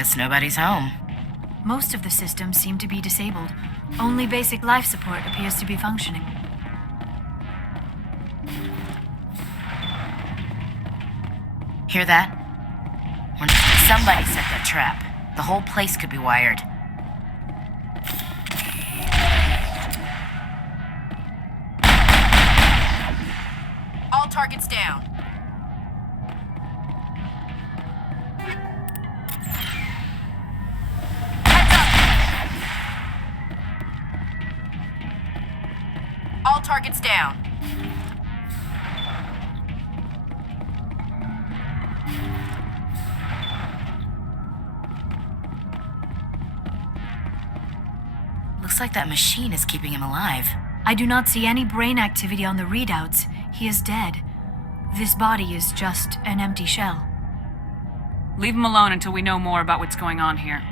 Guess nobody's home. Most of the systems seem to be disabled. Only basic life support appears to be functioning. Hear that? Wonder if somebody set that trap. The whole place could be wired. All targets down. Heads up! All targets down. Looks like that machine is keeping him alive. I do not see any brain activity on the readouts. He is dead. This body is just an empty shell. Leave him alone until we know more about what's going on here.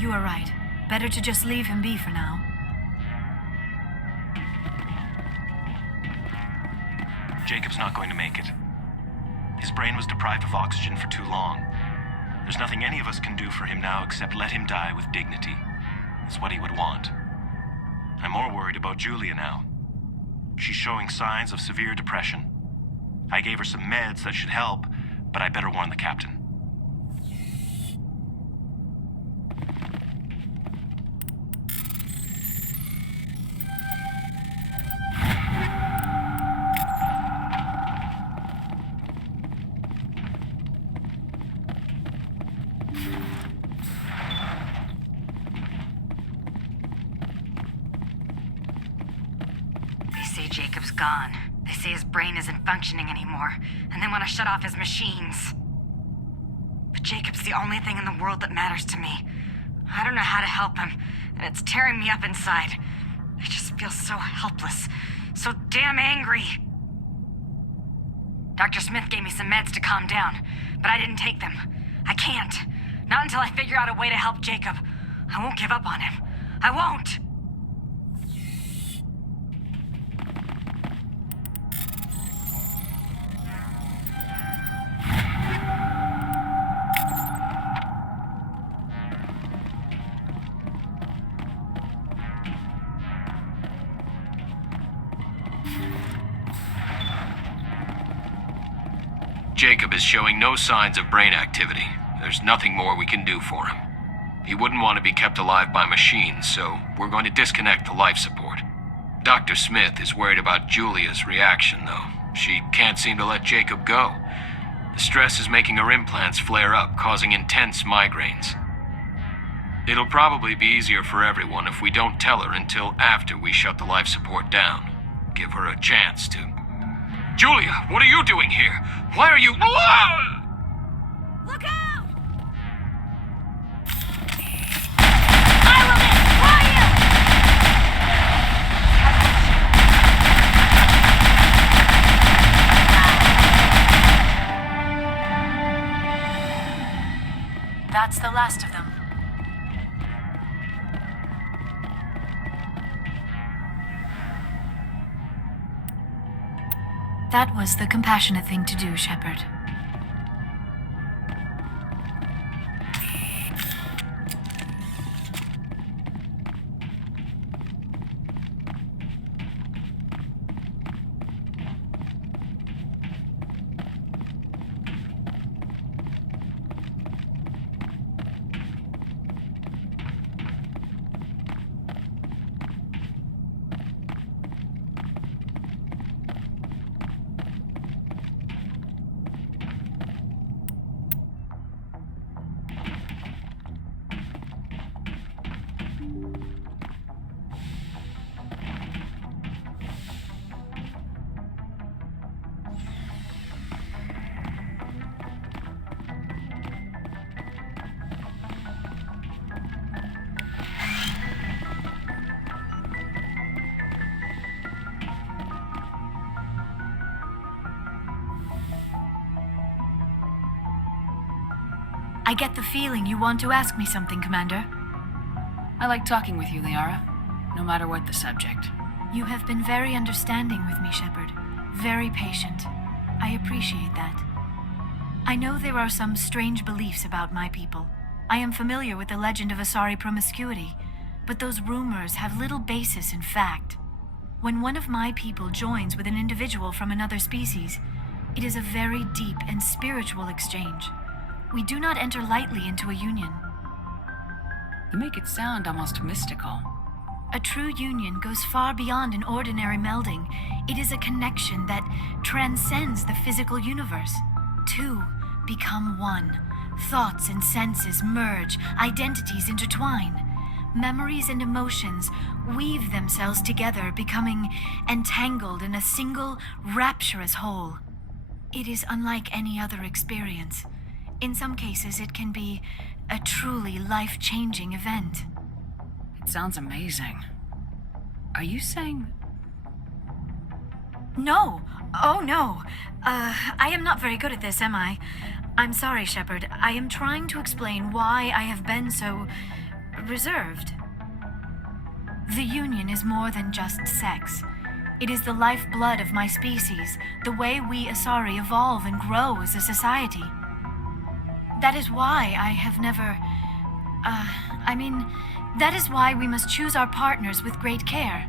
You are right. Better to just leave him be for now. Jacob's not going to make it. His brain was deprived of oxygen for too long. There's nothing any of us can do for him now except let him die with dignity. It's what he would want. I'm more worried about Julia now. She's showing signs of severe depression. I gave her some meds that should help, but I better warn the captain. Jacob's gone. They say his brain isn't functioning anymore, and they want to shut off his machines. But Jacob's the only thing in the world that matters to me. I don't know how to help him, and it's tearing me up inside. I just feel so helpless, so damn angry. Dr. Smith gave me some meds to calm down, but I didn't take them. I can't. Not until I figure out a way to help Jacob. I won't give up on him. I won't! Jacob is showing no signs of brain activity. There's nothing more we can do for him. He wouldn't want to be kept alive by machines, so we're going to disconnect the life support. Dr. Smith is worried about Julia's reaction, though. She can't seem to let Jacob go. The stress is making her implants flare up, causing intense migraines. It'll probably be easier for everyone if we don't tell her until after we shut the life support down. Give her a chance to... Julia, what are you doing here? Why are you... Look out! I will destroy you! That's the last of them. That was the compassionate thing to do, Shepard. I get the feeling you want to ask me something, Commander. I like talking with you, Liara, no matter what the subject. You have been very understanding with me, Shepard. Very patient. I appreciate that. I know there are some strange beliefs about my people. I am familiar with the legend of Asari promiscuity, but those rumors have little basis in fact. When one of my people joins with an individual from another species, it is a very deep and spiritual exchange. We do not enter lightly into a union. You make it sound almost mystical. A true union goes far beyond an ordinary melding. It is a connection that transcends the physical universe. Two become one. Thoughts and senses merge, identities intertwine. Memories and emotions weave themselves together, becoming entangled in a single, rapturous whole. It is unlike any other experience. In some cases, it can be a truly life-changing event. It sounds amazing. Are you saying... No. Oh, no. I am not very good at this, am I? I'm sorry, Shepard. I am trying to explain why I have been so... reserved. The Union is more than just sex. It is the lifeblood of my species, the way we Asari evolve and grow as a society. That is why I have never... that is why we must choose our partners with great care.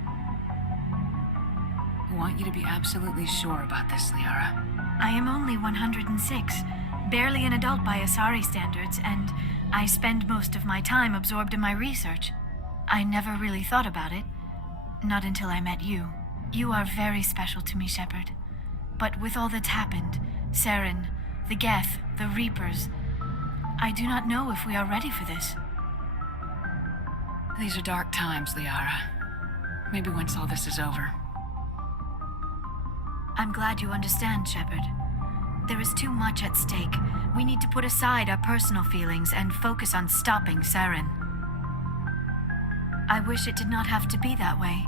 I want you to be absolutely sure about this, Liara. I am only 106, barely an adult by Asari standards, and I spend most of my time absorbed in my research. I never really thought about it, not until I met you. You are very special to me, Shepard. But with all that's happened, Saren, the Geth, the Reapers, I do not know if we are ready for this. These are dark times, Liara. Maybe once all this is over. I'm glad you understand, Shepard. There is too much at stake. We need to put aside our personal feelings and focus on stopping Saren. I wish it did not have to be that way.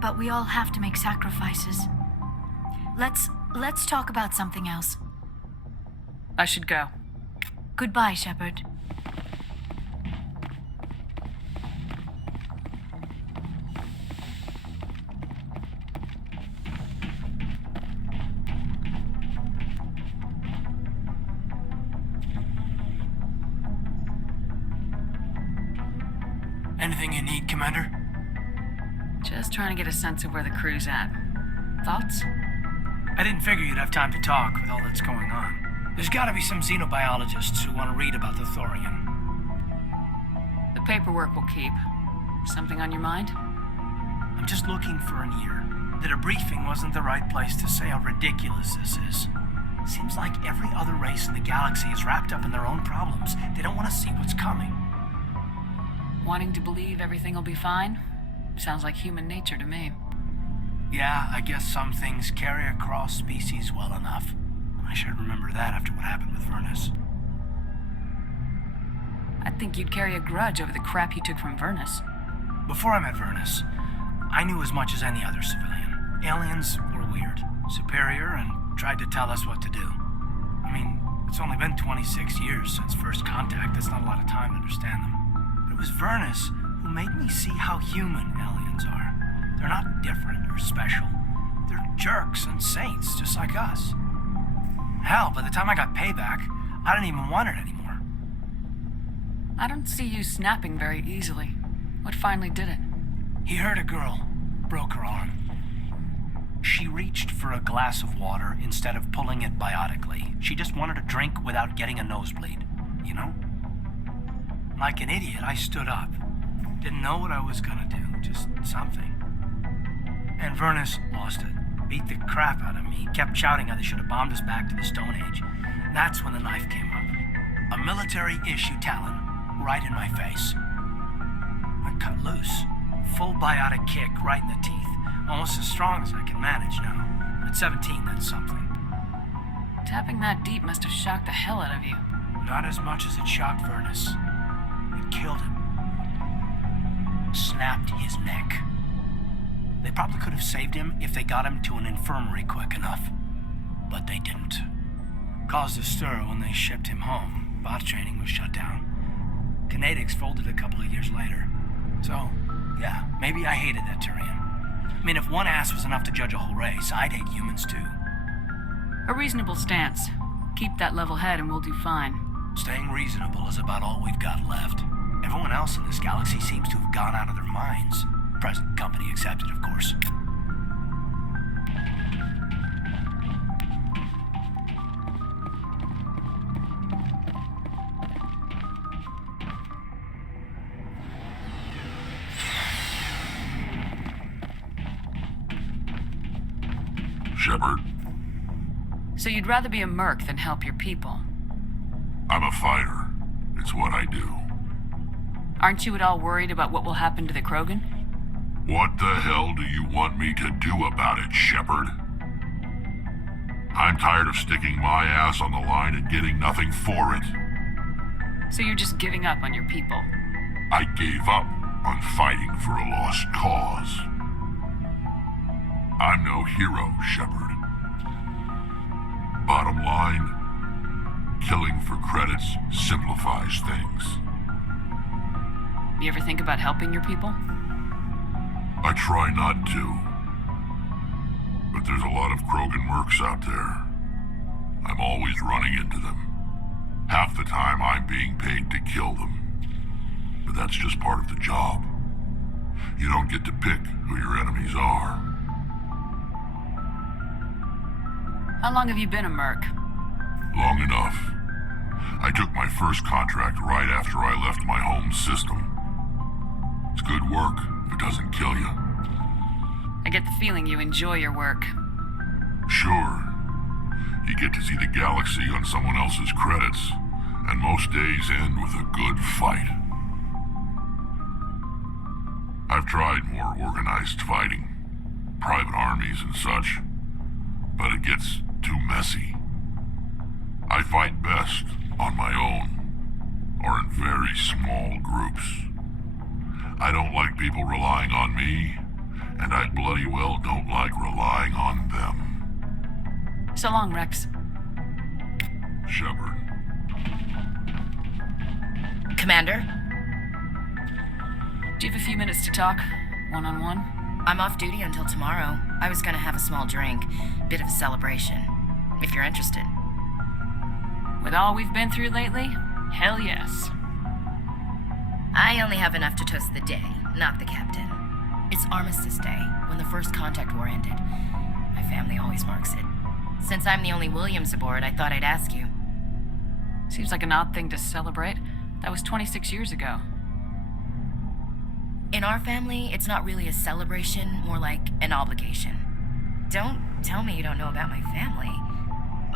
But we all have to make sacrifices. Let's talk about something else. I should go. Goodbye, Shepard. Anything you need, Commander? Just trying to get a sense of where the crew's at. Thoughts? I didn't figure you'd have time to talk with all that's going on. There's gotta be some xenobiologists who want to read about the Thorian. The paperwork will keep. Something on your mind? I'm just looking for an ear. The debriefing wasn't the right place to say how ridiculous this is. Seems like every other race in the galaxy is wrapped up in their own problems. They don't want to see what's coming. Wanting to believe everything will be fine? Sounds like human nature to me. Yeah, I guess some things carry across species well enough. I should remember that after what happened with Vernus. I think you'd carry a grudge over the crap you took from Vernus. Before I met Vernus, I knew as much as any other civilian. Aliens were weird, superior, and tried to tell us what to do. I mean, it's only been 26 years since first contact. That's not a lot of time to understand them. But it was Vernus who made me see how human aliens are. They're not different or special. They're jerks and saints, just like us. Hell, by the time I got payback, I didn't even want it anymore. I don't see you snapping very easily. What finally did it? He hurt a girl, broke her arm. She reached for a glass of water instead of pulling it biotically. She just wanted a drink without getting a nosebleed, you know? Like an idiot, I stood up. Didn't know what I was gonna do, just something. And Vernus lost it. Beat the crap out of me. Kept shouting how they should have bombed us back to the Stone Age. And that's when the knife came up. A military-issue talon, right in my face. I cut loose. Full biotic kick right in the teeth. Almost as strong as I can manage now. But at 17, that's something. Tapping that deep must have shocked the hell out of you. Not as much as it shocked Vernus. It killed him. Snapped his neck. They probably could have saved him if they got him to an infirmary quick enough. But they didn't. Caused a stir when they shipped him home. Bot training was shut down. Kinetics folded a couple of years later. So, yeah, maybe I hated that Turian. I mean, if one ass was enough to judge a whole race, I'd hate humans too. A reasonable stance. Keep that level head and we'll do fine. Staying reasonable is about all we've got left. Everyone else in this galaxy seems to have gone out of their minds. Present company accepted, of course. Shepard, So you'd rather be a merc than help your people? I'm a fighter. It's what I do. Aren't you at all worried about what will happen to the Krogan? What the hell do you want me to do about it, Shepard? I'm tired of sticking my ass on the line and getting nothing for it. So you're just giving up on your people? I gave up on fighting for a lost cause. I'm no hero, Shepard. Bottom line, killing for credits simplifies things. You ever think about helping your people? I try not to. But there's a lot of Krogan mercs out there. I'm always running into them. Half the time I'm being paid to kill them. But that's just part of the job. You don't get to pick who your enemies are. How long have you been a merc? Long enough. I took my first contract right after I left my home system. It's good work if it doesn't kill you. I get the feeling you enjoy your work. Sure. You get to see the galaxy on someone else's credits, and most days end with a good fight. I've tried more organized fighting, private armies and such, but it gets too messy. I fight best on my own, or in very small groups. I don't like people relying on me, and I bloody well don't like relying on them. So long, Wrex. Shepard. Commander, Do you have a few minutes to talk? One-on-one? I'm off duty until tomorrow. I was gonna have a small drink, bit of a celebration, if you're interested. With all we've been through lately? Hell yes. I only have enough to toast the day, not the captain. It's Armistice Day, when the first contact war ended. My family always marks it. Since I'm the only Williams aboard, I thought I'd ask you. Seems like an odd thing to celebrate. That was 26 years ago. In our family, it's not really a celebration, more like an obligation. Don't tell me you don't know about my family.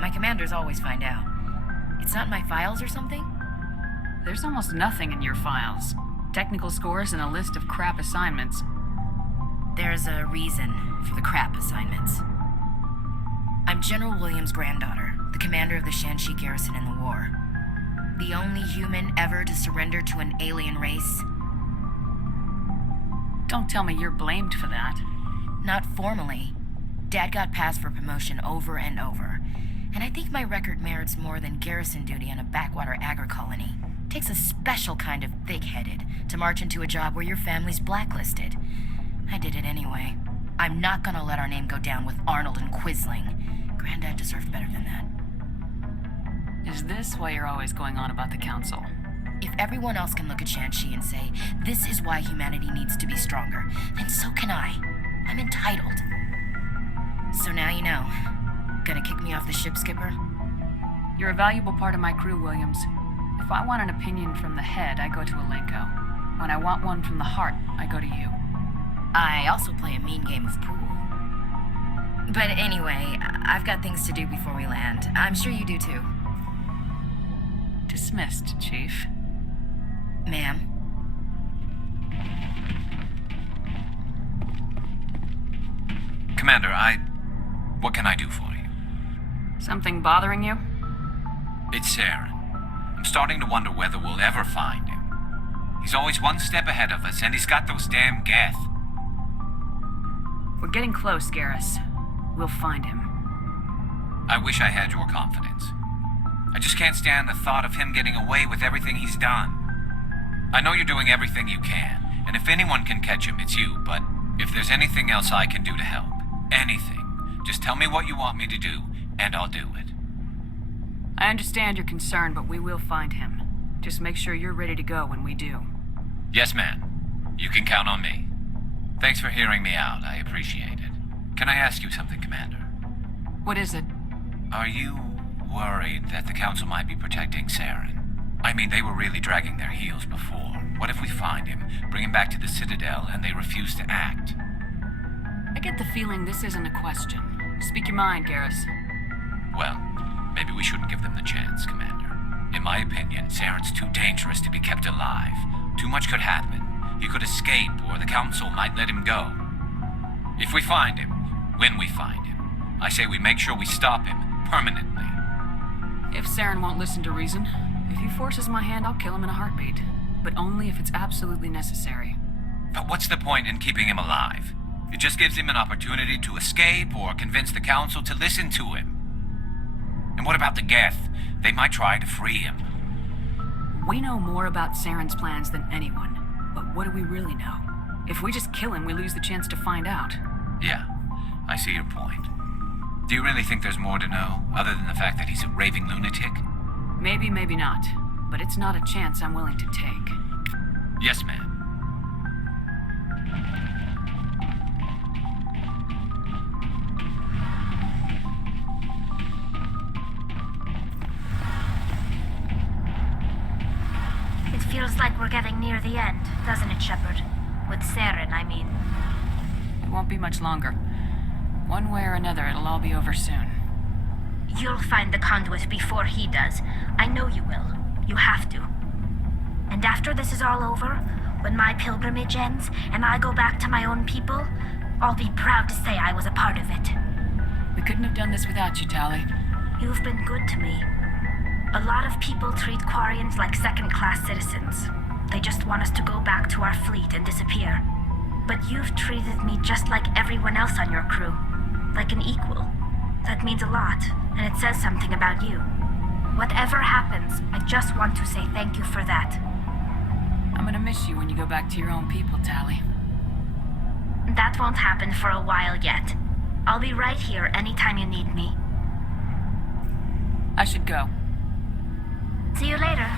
My commanders always find out. It's not in my files or something? There's almost nothing in your files. Technical scores and a list of crap assignments. There's a reason for the crap assignments. I'm General Williams' granddaughter, the commander of the Shanxi garrison in the war. The only human ever to surrender to an alien race. Don't tell me you're blamed for that. Not formally. Dad got passed for promotion over and over. And I think my record merits more than garrison duty on a backwater agri-colony. Takes a special kind of thick-headed to march into a job where your family's blacklisted. I did it anyway. I'm not gonna let our name go down with Arnold and Quisling. Granddad deserved better than that. Is this why you're always going on about the council? If everyone else can look at Shanxi and say, this is why humanity needs to be stronger, then so can I. I'm entitled. So now you know. Gonna kick me off the ship, Skipper? You're a valuable part of my crew, Williams. If I want an opinion from the head, I go to Alenko. When I want one from the heart, I go to you. I also play a mean game of pool. But anyway, I've got things to do before we land. I'm sure you do too. Dismissed, Chief. Ma'am. Commander, what can I do for you? Something bothering you? It's Aaron. I'm starting to wonder whether we'll ever find him. He's always one step ahead of us, and he's got those damn Geth. We're getting close, Garrus. We'll find him. I wish I had your confidence. I just can't stand the thought of him getting away with everything he's done. I know you're doing everything you can, and if anyone can catch him, it's you, but if there's anything else I can do to help, anything, just tell me what you want me to do, and I'll do it. I understand your concern, but we will find him. Just make sure you're ready to go when we do. Yes, ma'am. You can count on me. Thanks for hearing me out. I appreciate it. Can I ask you something, Commander? What is it? Are you worried that the Council might be protecting Saren? I mean, they were really dragging their heels before. What if we find him, bring him back to the Citadel, and they refuse to act? I get the feeling this isn't a question. Speak your mind, Garrus. Well, maybe we shouldn't give them the chance, Commander. In my opinion, Saren's too dangerous to be kept alive. Too much could happen. He could escape, or the Council might let him go. If we find him, when we find him, I say we make sure we stop him permanently. If Saren won't listen to reason, if he forces my hand, I'll kill him in a heartbeat. But only if it's absolutely necessary. But what's the point in keeping him alive? It just gives him an opportunity to escape or convince the Council to listen to him. And what about the Geth? They might try to free him. We know more about Saren's plans than anyone. But what do we really know? If we just kill him, we lose the chance to find out. Yeah, I see your point. Do you really think there's more to know, other than the fact that he's a raving lunatic? Maybe, maybe not. But it's not a chance I'm willing to take. Yes, ma'am. It feels like we're getting near the end, doesn't it, Shepard? With Saren, I mean. It won't be much longer. One way or another, it'll all be over soon. You'll find the conduit before he does. I know you will. You have to. And after this is all over, when my pilgrimage ends and I go back to my own people, I'll be proud to say I was a part of it. We couldn't have done this without you, Tali. You've been good to me. A lot of people treat Quarians like second-class citizens. They just want us to go back to our fleet and disappear. But you've treated me just like everyone else on your crew. Like an equal. That means a lot, and it says something about you. Whatever happens, I just want to say thank you for that. I'm gonna miss you when you go back to your own people, Tali. That won't happen for a while yet. I'll be right here anytime you need me. I should go. See you later.